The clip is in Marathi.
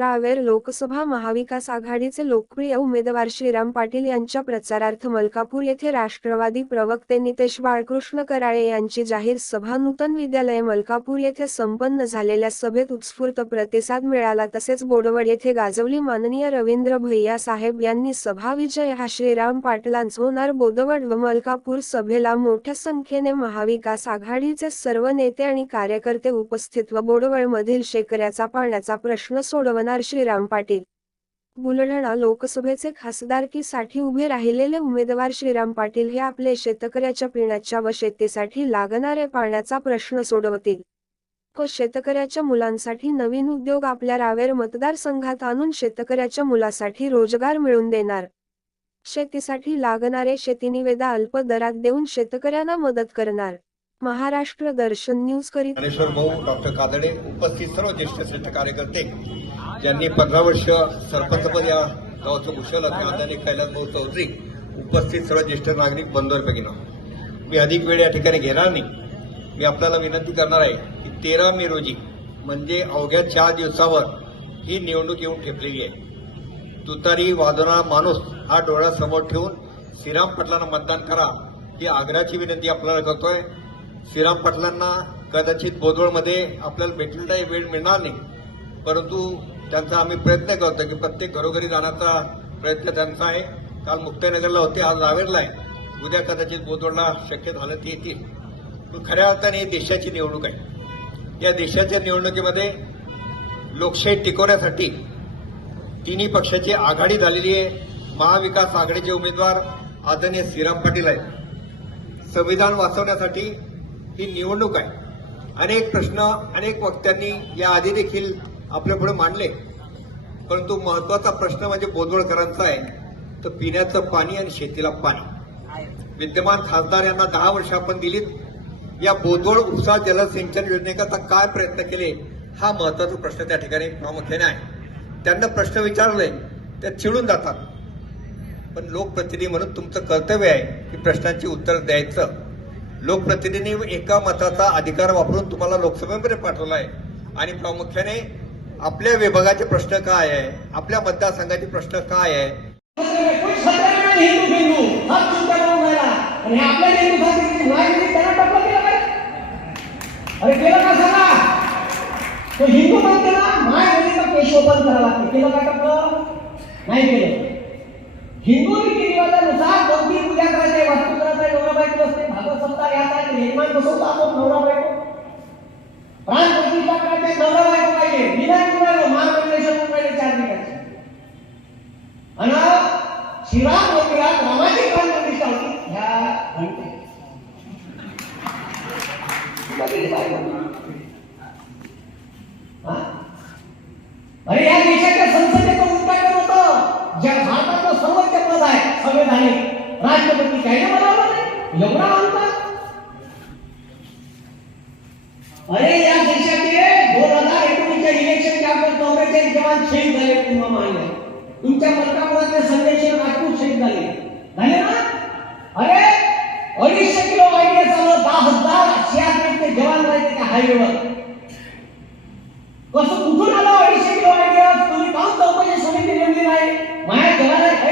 रावेर लोकसभा महाविकास आघाडीचे लोकप्रिय उमेदवार श्रीराम पाटील यांच्या प्रचारार्थ मलकापूर येथे राष्ट्रवादी प्रवक्ते नितेश बाळकृष्ण कराळे यांची जाहीर सभा नूतन विद्यालय मलकापूर येथे संपन्न झालेल्या सभेत उत्स्फूर्त प्रतिसाद मिळाला. तसेच बोडवड येथे गाजवली माननीय रवींद्र भैया साहेब यांनी सभा विजय हा श्रीराम पाटलांचा होणार बोदवड व मलकापूर सभेला मोठ्या संख्येने महाविकास आघाडीचे सर्व नेते आणि कार्यकर्ते उपस्थित व बोडवळमधील शेकऱ्याचा पाण्याचा प्रश्न सोडवणार श्रीराम पाटील. बुलढाणा लोकसभेचे खासदारकीसाठी उभे राहिलेले उमेदवार श्रीराम पाटील हे आपले शेतकऱ्याच्या पिण्याच्या व शेतीसाठी लागणारे पाण्याचा प्रश्न सोडवतील. व शेतकऱ्याच्या मुलांसाठी नवीन उद्योग आपल्या रावेर मतदारसंघात आणून शेतकऱ्याच्या मुलासाठी रोजगार मिळवून देणार. शेतीसाठी लागणारे शेतीनिवेदा अल्प दरात देऊन शेतकऱ्यांना मदत करणार. महाराष्ट्र दर्शन न्यूज करीत भाऊ डॉक्टर कादडे उपस्थित सर्व ज्येष्ठ श्रेष्ठ कार्यकर्ते. ज्यांनी पंधरा वर्ष सरपंचपद या गावाचं भूषवलं किंवा त्यांनी कैलास भाऊ चौधरी उपस्थित सर्व ज्येष्ठ नागरिक बंधूंपैकी मी अधिक वेळ या ठिकाणी घेणार नाही. मी आपल्याला विनंती करणार आहे की तेरा मे रोजी म्हणजे अवघ्या चार दिवसावर ही निवडणूक येऊन ठेपलेली आहे. तुतारी वाजवणारा माणूस हा डोळ्यासमोर ठेवून श्रीराम पाटलांना मतदान करा ही आग्रहाची विनंती आपल्याला करतोय. श्रीराम पाटलांना कदाचित बोदवळमध्ये आपल्याला भेटलेला वेळ मिळणार नाही. परंतु त्यांचा आम्ही प्रयत्न करतो की प्रत्येक घरोघरी जाण्याचा प्रयत्न त्यांचा आहे. काल मुक्ताईनगरला होते आज रावेरला आहे. उद्या कदाचित बोदवडला शक्य झालं ते येतील. पण खऱ्या अर्थाने ही देशाची निवडणूक आहे. या देशाच्या निवडणुकीमध्ये लोकशाही टिकवण्यासाठी तिन्ही पक्षाची आघाडी झालेली आहे. महाविकास आघाडीचे उमेदवार आदरणीय श्रीराम पाटील आहेत. संविधान वाचवण्यासाठी ही निवडणूक आहे. अनेक प्रश्न अनेक वक्त्यांनी याआधी देखील आपल्या पुढे मांडले. परंतु महत्त्वाचा प्रश्न म्हणजे बोदवळकरांचा आहे. तर पिण्याचं पाणी आणि शेतीला पाणी. विद्यमान खासदार यांना दहा वर्ष आपण दिलीत. या बोदवळ उपसा जलसिंचन योजनेकरता काय प्रयत्न केले हा महत्त्वाचा प्रश्न त्या ठिकाणी प्रामुख्याने आहे. त्यांना प्रश्न विचारले त्या चिडून जातात. पण लोकप्रतिनिधी म्हणून तुमचं कर्तव्य आहे की प्रश्नांची उत्तर द्यायचं. लोकप्रतिनिधी एका मताचा अधिकार वापरून तुम्हाला लोकसभेमध्ये पाठवला आहे. आणि प्रामुख्याने आपल्या विभागाचे प्रश्न काय आहे? आपल्या मतदारसंघाचे प्रश्न काय आहे? अरे केलं का सांगा तो हिंदू म्हणते ना माय गेली तर पेशव बंद करावं लागते केलं का टपलं नाही केलं हिंदू रीती रिवाजानुसार कोणती पूजा करायची वास्तू करायचं नवराबाई असते भागवत सप्ताह घ्यायचा आहे निर्माण बसवतो आपण नवराबाई रामाची प्राण प्रतिष्ठा होती ह्या? अरे या देशाच्या संसदेचं उद्घाटन होतं. ज्या भारताचं सर्वोच्च पद आहे संवैधानिक. राष्ट्रपती काही बनावलं नाही. एवढा म्हणतात अरे या देशाचे दोन हजार एकोणीसच्या इलेक्शनचे आपण काँग्रेसचे जवान शहीद झाले पुन्हा तुमच्या तर्कामुळे ते संदेश राजपूत शहीद झाले. झाले ना? अरे अडीचशे किलो वाईट चालू दहा हजार सीआरपीएफ जवान राहायचे त्या हायवेवर कसं कुठून आलं अडीचशे किलो वाईट तुम्ही काम चौकशी समिती नेमली नाही. माझ्या जवान आहे